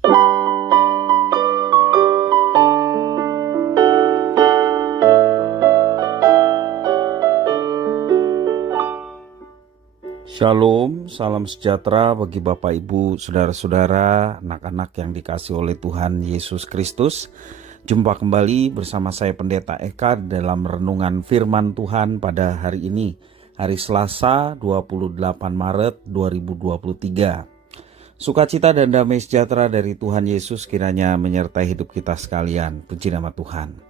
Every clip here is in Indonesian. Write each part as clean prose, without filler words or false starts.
Shalom, salam sejahtera bagi Bapak Ibu, saudara-saudara, anak-anak yang dikasihi oleh Tuhan Yesus Kristus. Jumpa kembali bersama saya Pendeta Eka dalam renungan firman Tuhan pada hari ini, hari Selasa 28 Maret 2023. Sukacita dan damai sejahtera dari Tuhan Yesus kiranya menyertai hidup kita sekalian. Puji nama Tuhan.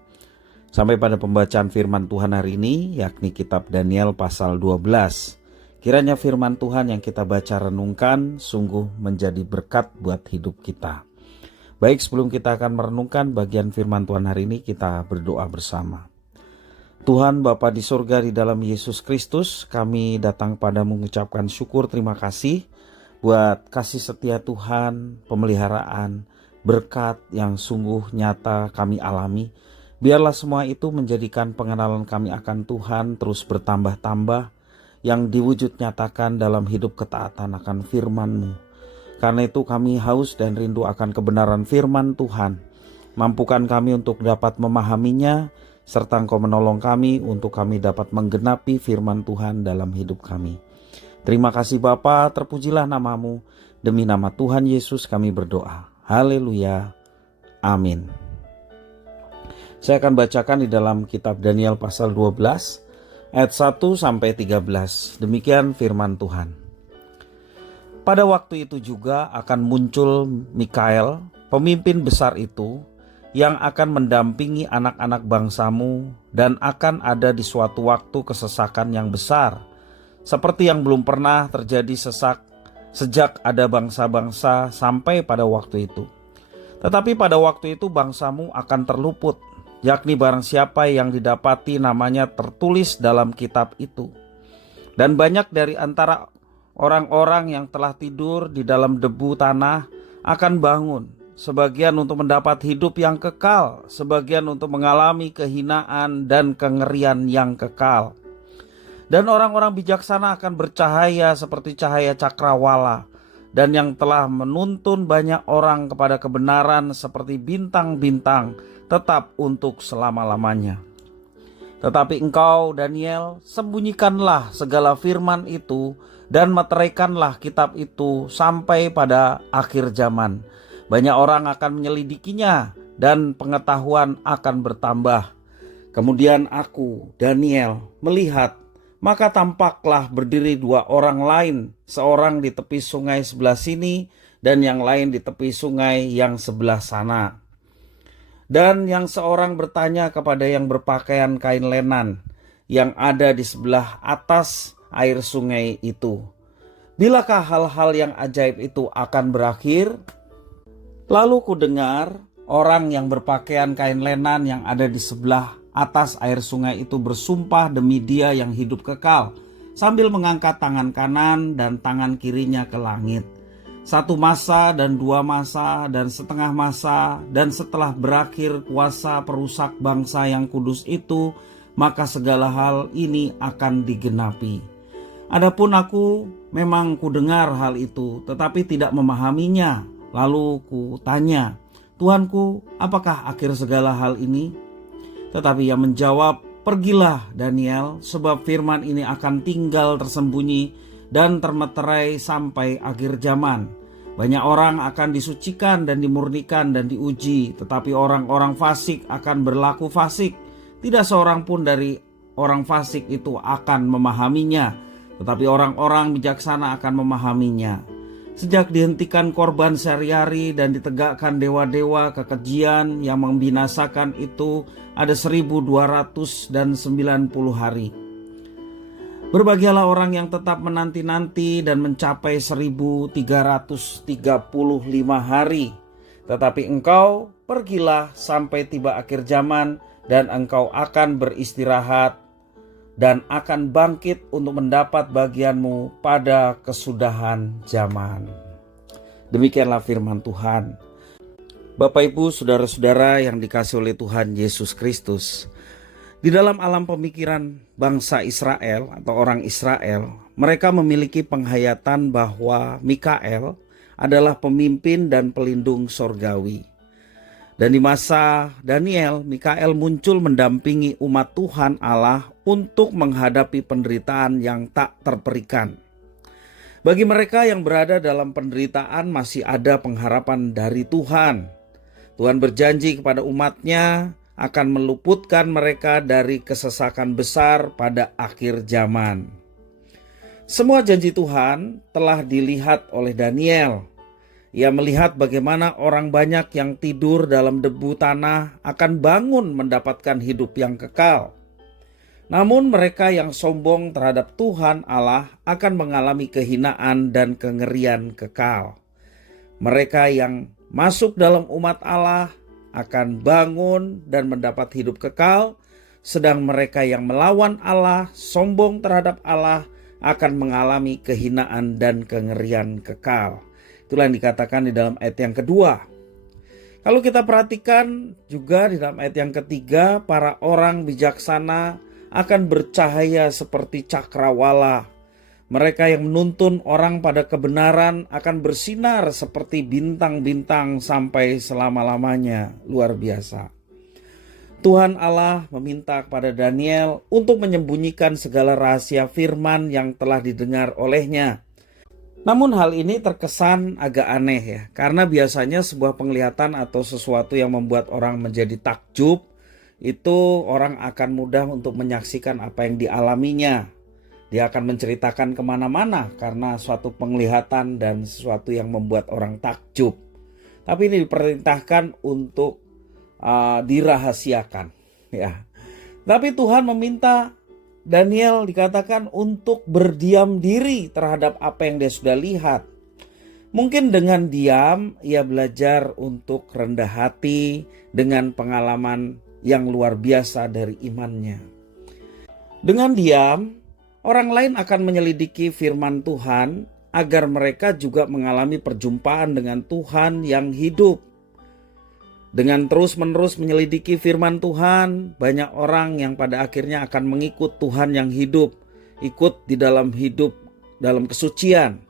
Sampai pada pembacaan firman Tuhan hari ini, yakni kitab Daniel pasal 12. Kiranya firman Tuhan yang kita baca renungkan sungguh menjadi berkat buat hidup kita. Baik, sebelum kita akan merenungkan bagian firman Tuhan hari ini, kita berdoa bersama. Tuhan Bapa di surga, di dalam Yesus Kristus, kami datang padamu mengucapkan syukur, terima kasih buat kasih setia Tuhan, pemeliharaan, berkat yang sungguh nyata kami alami. Biarlah semua itu menjadikan pengenalan kami akan Tuhan terus bertambah-tambah, yang diwujud nyatakan dalam hidup ketaatan akan firman-Mu. Karena itu kami haus dan rindu akan kebenaran firman Tuhan. Mampukan kami untuk dapat memahaminya, serta Engkau menolong kami untuk kami dapat menggenapi firman Tuhan dalam hidup kami. Terima kasih Bapa, terpujilah nama-Mu. Demi nama Tuhan Yesus kami berdoa. Haleluya. Amin. Saya akan bacakan di dalam kitab Daniel pasal 12. Ayat 1-13, demikian firman Tuhan. Pada waktu itu juga akan muncul Mikael, pemimpin besar itu, yang akan mendampingi anak-anak bangsamu, dan akan ada di suatu waktu kesesakan yang besar, seperti yang belum pernah terjadi sesak sejak ada bangsa-bangsa sampai pada waktu itu. Tetapi pada waktu itu bangsamu akan terluput, yakni barang siapa yang didapati namanya tertulis dalam kitab itu. Dan banyak dari antara orang-orang yang telah tidur di dalam debu tanah akan bangun, sebagian untuk mendapat hidup yang kekal, sebagian untuk mengalami kehinaan dan kengerian yang kekal. Dan orang-orang bijaksana akan bercahaya seperti cahaya cakrawala, dan yang telah menuntun banyak orang kepada kebenaran seperti bintang-bintang tetap untuk selama-lamanya. Tetapi engkau, Daniel, sembunyikanlah segala firman itu dan meteraikanlah kitab itu sampai pada akhir zaman. Banyak orang akan menyelidikinya dan pengetahuan akan bertambah. Kemudian aku, Daniel, melihat, maka tampaklah berdiri dua orang lain, seorang di tepi sungai sebelah sini dan yang lain di tepi sungai yang sebelah sana. Dan yang seorang bertanya kepada yang berpakaian kain lenan yang ada di sebelah atas air sungai itu, bilakah hal-hal yang ajaib itu akan berakhir? Lalu ku dengar orang yang berpakaian kain lenan yang ada di sebelah atas air sungai itu bersumpah demi Dia yang hidup kekal, sambil mengangkat tangan kanan dan tangan kirinya ke langit. 1 masa dan 2 masa dan setengah masa, dan setelah berakhir kuasa perusak bangsa yang kudus itu, maka segala hal ini akan digenapi. Adapun aku memang kudengar hal itu, tetapi tidak memahaminya. Lalu ku tanya, Tuanku, apakah akhir segala hal ini? Tetapi ia menjawab, pergilah Daniel, sebab firman ini akan tinggal tersembunyi dan termeterai sampai akhir zaman. Banyak orang akan disucikan dan dimurnikan dan diuji, tetapi orang-orang fasik akan berlaku fasik. Tidak seorang pun dari orang fasik itu akan memahaminya, tetapi orang-orang bijaksana akan memahaminya. Sejak dihentikan korban sehari-hari dan ditegakkan dewa-dewa kekejian yang membinasakan itu, ada 1290 hari. Berbahagialah orang yang tetap menanti-nanti dan mencapai 1335 hari. Tetapi engkau pergilah sampai tiba akhir zaman, dan engkau akan beristirahat dan akan bangkit untuk mendapat bagianmu pada kesudahan zaman. Demikianlah firman Tuhan. Bapak Ibu, saudara-saudara yang dikasihi oleh Tuhan Yesus Kristus, di dalam alam pemikiran bangsa Israel atau orang Israel, mereka memiliki penghayatan bahwa Mikael adalah pemimpin dan pelindung sorgawi. Dan di masa Daniel, Mikael muncul mendampingi umat Tuhan Allah untuk menghadapi penderitaan yang tak terperikan. Bagi mereka yang berada dalam penderitaan masih ada pengharapan dari Tuhan. Tuhan berjanji kepada umatnya akan meluputkan mereka dari kesesakan besar pada akhir zaman. Semua janji Tuhan telah dilihat oleh Daniel. Ia melihat bagaimana orang banyak yang tidur dalam debu tanah akan bangun mendapatkan hidup yang kekal. Namun mereka yang sombong terhadap Tuhan Allah akan mengalami kehinaan dan kengerian kekal. Mereka yang masuk dalam umat Allah akan bangun dan mendapat hidup kekal, sedang mereka yang melawan Allah, sombong terhadap Allah, akan mengalami kehinaan dan kengerian kekal. Itulah yang dikatakan di dalam ayat yang kedua. Kalau kita perhatikan juga di dalam ayat yang ketiga, para orang bijaksana akan bercahaya seperti cakrawala. Mereka yang menuntun orang pada kebenaran akan bersinar seperti bintang-bintang sampai selama-lamanya. Luar biasa. Tuhan Allah meminta kepada Daniel untuk menyembunyikan segala rahasia firman yang telah didengar olehnya. Namun hal ini terkesan agak aneh ya, karena biasanya sebuah penglihatan atau sesuatu yang membuat orang menjadi takjub, itu orang akan mudah untuk menyaksikan apa yang dialaminya. Dia akan menceritakan kemana-mana karena suatu penglihatan dan sesuatu yang membuat orang takjub. Tapi ini diperintahkan untuk dirahasiakan ya. Tapi Tuhan meminta Daniel dikatakan untuk berdiam diri terhadap apa yang dia sudah lihat. Mungkin dengan diam ia belajar untuk rendah hati dengan pengalaman yang luar biasa dari imannya. Dengan diam, orang lain akan menyelidiki firman Tuhan agar mereka juga mengalami perjumpaan dengan Tuhan yang hidup. Dengan terus-menerus menyelidiki firman Tuhan, banyak orang yang pada akhirnya akan mengikut Tuhan yang hidup, ikut di dalam hidup dalam kesucian,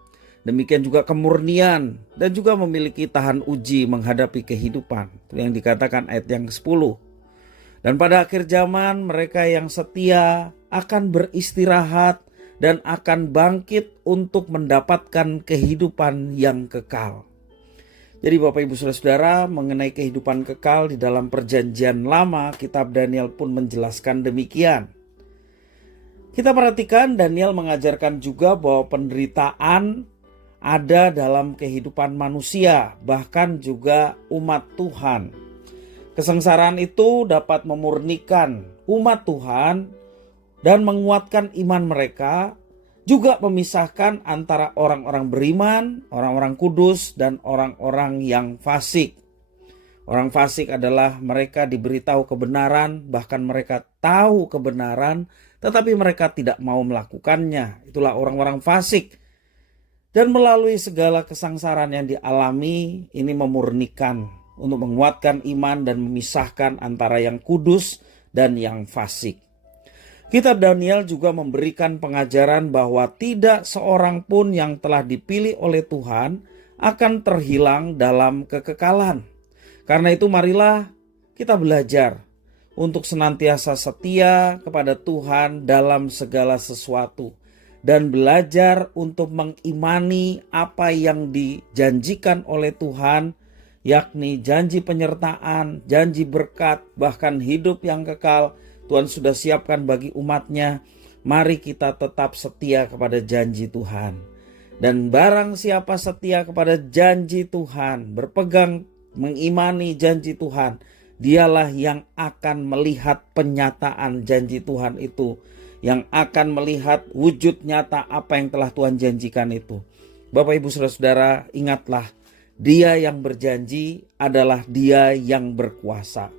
demikian juga kemurnian, dan juga memiliki tahan uji menghadapi kehidupan. Itu yang dikatakan ayat yang ke-10. Dan pada akhir zaman mereka yang setia akan beristirahat dan akan bangkit untuk mendapatkan kehidupan yang kekal. Jadi Bapak Ibu Saudara-saudara, mengenai kehidupan kekal di dalam perjanjian lama, kitab Daniel pun menjelaskan demikian. Kita perhatikan Daniel mengajarkan juga bahwa penderitaan ada dalam kehidupan manusia, bahkan juga umat Tuhan. Kesengsaraan itu dapat memurnikan umat Tuhan dan menguatkan iman mereka, juga memisahkan antara orang-orang beriman, orang-orang kudus, dan orang-orang yang fasik. Orang fasik adalah mereka diberitahu kebenaran, bahkan mereka tahu kebenaran, tetapi mereka tidak mau melakukannya. Itulah orang-orang fasik. Dan melalui segala kesengsaraan yang dialami, ini memurnikan untuk menguatkan iman dan memisahkan antara yang kudus dan yang fasik. Kitab Daniel juga memberikan pengajaran bahwa tidak seorang pun yang telah dipilih oleh Tuhan akan terhilang dalam kekekalan. Karena itu marilah kita belajar untuk senantiasa setia kepada Tuhan dalam segala sesuatu. Dan belajar untuk mengimani apa yang dijanjikan oleh Tuhan, yakni janji penyertaan, janji berkat, bahkan hidup yang kekal, Tuhan sudah siapkan bagi umatnya. Mari kita tetap setia kepada janji Tuhan. Dan barang siapa setia kepada janji Tuhan, berpegang mengimani janji Tuhan, dialah yang akan melihat penyataan janji Tuhan itu, yang akan melihat wujud nyata apa yang telah Tuhan janjikan itu. Bapak Ibu Saudara-saudara, ingatlah, Dia yang berjanji adalah Dia yang berkuasa.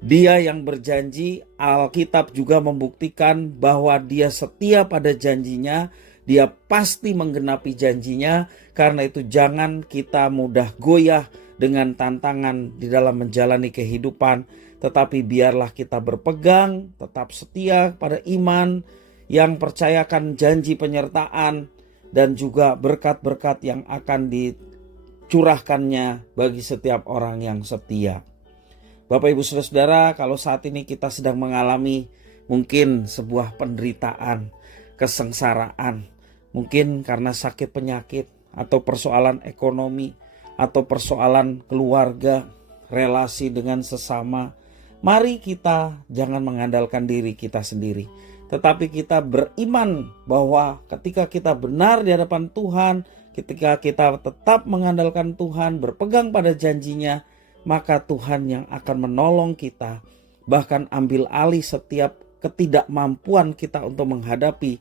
Dia yang berjanji, Alkitab juga membuktikan bahwa Dia setia pada janjinya. Dia pasti menggenapi janjinya. Karena itu jangan kita mudah goyah dengan tantangan di dalam menjalani kehidupan. Tetapi biarlah kita berpegang, tetap setia pada iman yang percayakan janji penyertaan dan juga berkat-berkat yang akan curahkannya bagi setiap orang yang setia. Bapak Ibu Saudara-saudara, kalau saat ini kita sedang mengalami mungkin sebuah penderitaan, kesengsaraan, mungkin karena sakit penyakit atau persoalan ekonomi atau persoalan keluarga, relasi dengan sesama, mari kita jangan mengandalkan diri kita sendiri, tetapi kita beriman bahwa ketika kita benar di hadapan Tuhan, ketika kita tetap mengandalkan Tuhan, berpegang pada janjinya, maka Tuhan yang akan menolong kita, bahkan ambil alih setiap ketidakmampuan kita untuk menghadapi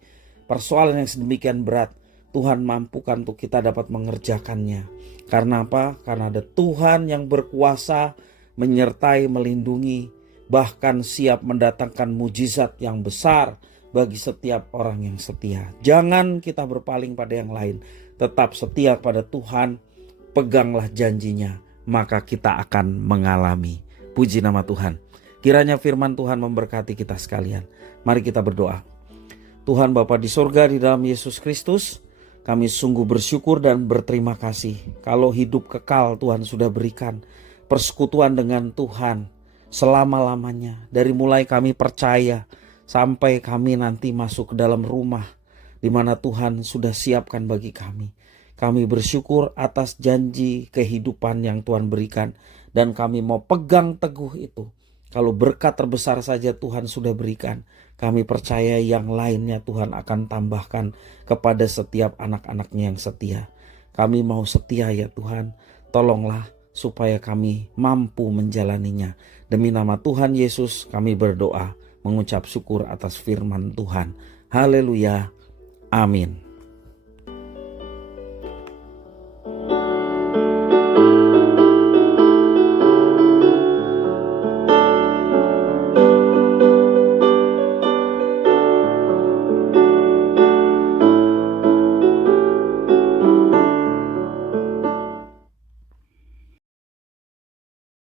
persoalan yang sedemikian berat. Tuhan mampukan untuk kita dapat mengerjakannya. Karena apa? Karena ada Tuhan yang berkuasa, menyertai, melindungi, bahkan siap mendatangkan mujizat yang besar bagi setiap orang yang setia. Jangan kita berpaling pada yang lain, tetap setia pada Tuhan, peganglah janjinya, maka kita akan mengalami. Puji nama Tuhan. Kiranya firman Tuhan memberkati kita sekalian. Mari kita berdoa. Tuhan Bapa di surga, di dalam Yesus Kristus, kami sungguh bersyukur dan berterima kasih kalau hidup kekal Tuhan sudah berikan, persekutuan dengan Tuhan selama-lamanya, dari mulai kami percaya sampai kami nanti masuk ke dalam rumah di mana Tuhan sudah siapkan bagi kami. Kami bersyukur atas janji kehidupan yang Tuhan berikan, dan kami mau pegang teguh itu. Kalau berkat terbesar saja Tuhan sudah berikan, kami percaya yang lainnya Tuhan akan tambahkan kepada setiap anak-anaknya yang setia. Kami mau setia ya Tuhan, tolonglah supaya kami mampu menjalaninya. Demi nama Tuhan Yesus kami berdoa, mengucap syukur atas firman Tuhan. Haleluya, amin.